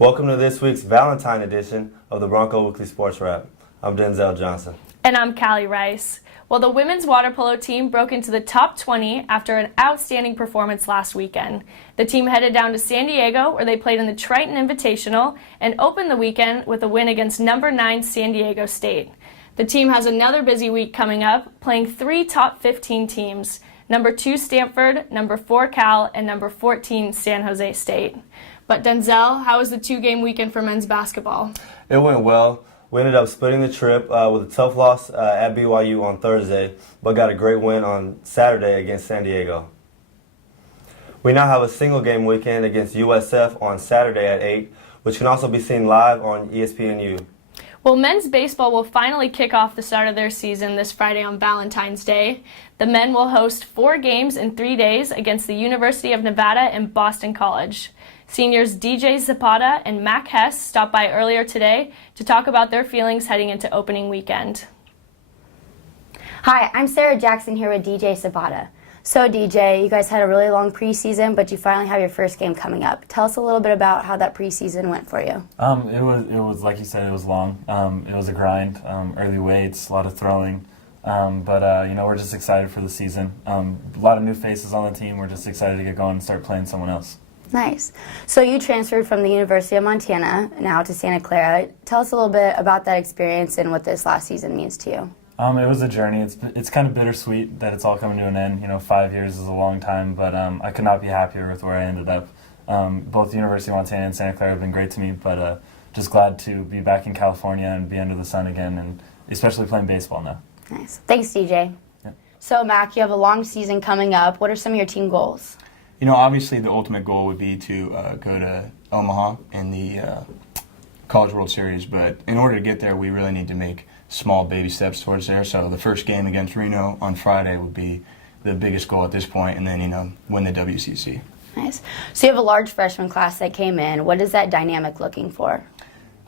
Welcome to this week's Valentine edition of the Bronco Weekly Sports Wrap. I'm Denzel Johnson. And I'm Cali Reis. Well, the women's water polo team broke into the top 20 after an outstanding performance last weekend. The team headed down to San Diego, where they played in the Triton Invitational, and opened the weekend with a win against number 9 San Diego State. The team has another busy week coming up, playing 3 top 15 teams: number 2 Stanford, number 4 Cal, and number 14 San Jose State. But Denzel, how was the 2-game weekend for men's basketball? It went well. We ended up splitting the trip with a tough loss at BYU on Thursday, but got a great win on Saturday against San Diego. We now have a single-game weekend against USF on Saturday at 8, which can also be seen live on ESPNU. Well, men's baseball will finally kick off the start of their season this Friday on Valentine's Day. The men will host 4 games in 3 days against the University of Nevada and Boston College. Seniors DJ Zapata and Mac Hess stopped by earlier today to talk about their feelings heading into opening weekend. Hi, I'm Sarah Jackson here with DJ Zapata. So DJ, you guys had a really long preseason, but you finally have your first game coming up. Tell us a little bit about how that preseason went for you. It was like you said, it was long. It was a grind, early weights, a lot of throwing. But we're just excited for the season. A lot of new faces on the team. We're just excited to get going and start playing someone else. Nice. So you transferred from the University of Montana now to Santa Clara. Tell us a little bit about that experience and what this last season means to you. It was a journey. It's kind of bittersweet that it's all coming to an end. 5 years is a long time, but I could not be happier with where I ended up. Both the University of Montana and Santa Clara have been great to me, but just glad to be back in California and be under the sun again, and especially playing baseball now. Nice. Thanks, DJ. Yeah. So, Mac, you have a long season coming up. What are some of your team goals? Obviously the ultimate goal would be to go to Omaha in the College World Series, but in order to get there, we really need to make small baby steps towards there. So the first game against Reno on Friday would be the biggest goal at this point, and then, win the WCC. Nice. So you have a large freshman class that came in. What is that dynamic looking for?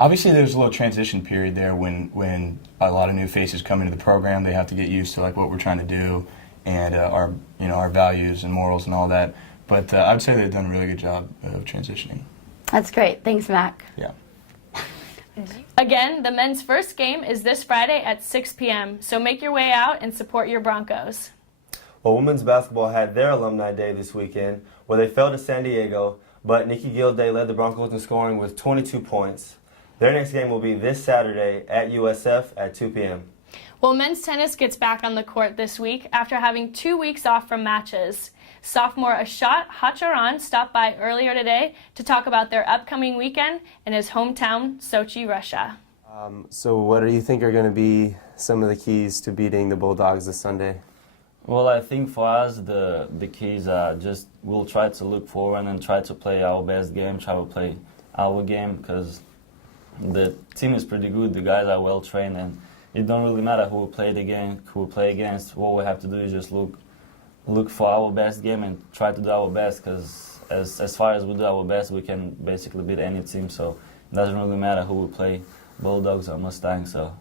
Obviously, there's a little transition period there when a lot of new faces come into the program. They have to get used to what we're trying to do and our values and morals and all that. But I would say they've done a really good job of transitioning. That's great. Thanks, Mac. Yeah. Again, the men's first game is this Friday at 6 p.m., so make your way out and support your Broncos. Well, women's basketball had their alumni day this weekend, where they fell to San Diego, but Nikki Gilday led the Broncos in scoring with 22 points. Their next game will be this Saturday at USF at 2 p.m. Well, men's tennis gets back on the court this week after having 2 weeks off from matches. Sophomore Ashat Hacharan stopped by earlier today to talk about their upcoming weekend in his hometown, Sochi, Russia. So what do you think are going to be some of the keys to beating the Bulldogs this Sunday? Well, I think for us, the keys are just we'll try to look forward and try to play our best game, try to play our game, because the team is pretty good, the guys are well trained, and it don't really matter who we play against. What we have to do is just look for our best game and try to do our best, because as far as we do our best, we can basically beat any team. So it doesn't really matter who we play, Bulldogs or Mustangs or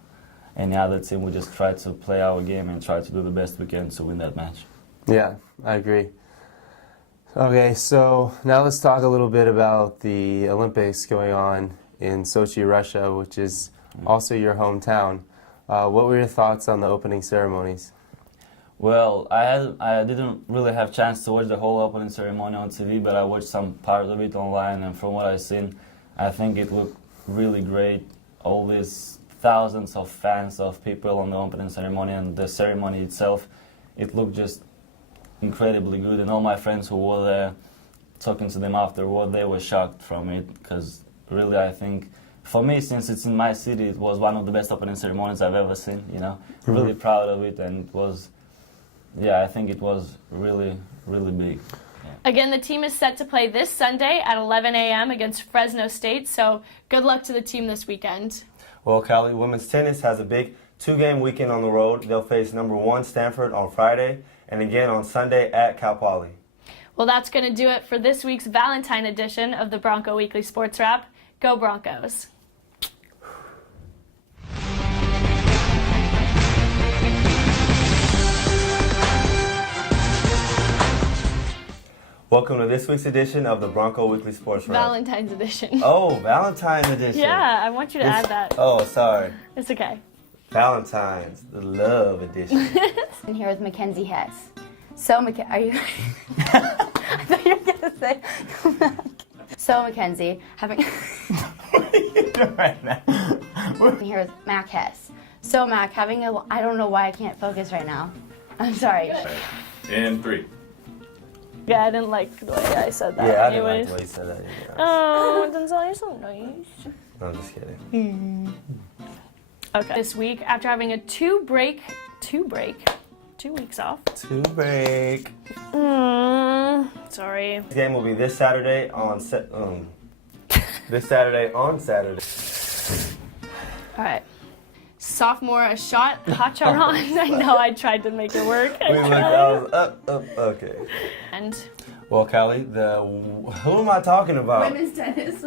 any other team. We just try to play our game and try to do the best we can to win that match. Yeah, I agree. Okay, so now let's talk a little bit about the Olympics going on in Sochi, Russia, which is also your hometown. What were your thoughts on the opening ceremonies? Well, I didn't really have chance to watch the whole opening ceremony on TV, but I watched some part of it online, and from what I've seen, I think it looked really great. All these thousands of fans of people on the opening ceremony, and the ceremony itself, it looked just incredibly good. And all my friends who were there, talking to them afterward, they were shocked from it, because really I think, for me, since it's in my city, it was one of the best opening ceremonies I've ever seen, Really proud of it, and it was... Yeah, I think it was really, really big. Yeah. Again, the team is set to play this Sunday at 11 a.m. against Fresno State, so good luck to the team this weekend. Well, Cali, women's tennis has a big 2-game weekend on the road. They'll face number 1 Stanford on Friday and again on Sunday at Cal Poly. Well, that's going to do it for this week's Valentine edition of the Bronco Weekly Sports Wrap. Go Broncos! Welcome to this week's edition of the Bronco Weekly Sports Wrap. Valentine's edition. Oh, Valentine's edition. Yeah, I want you to add that. Oh, sorry. It's okay. Valentine's, the love edition. I'm here with Mackenzie Hess. So, are you? I thought you were gonna say. So, Mackenzie, having. What are you doing right now? I'm here with Mac Hess. So, Mac, having a. I don't know why I can't focus right now. I'm sorry. And 3. Yeah, I didn't like the way I said that. Yeah, I didn't like anyways. the way you said that either. Oh, Denzel, you're so nice. No, I'm just kidding. Okay. This week, after having a 2 weeks off. To break. Sorry. This game will be this Saturday on this Saturday on Saturday. All right. Sophomore, a shot, Hacharan. I know I tried to make it work. We looked, I was up, okay. And Well, Cali, who am I talking about? Women's tennis.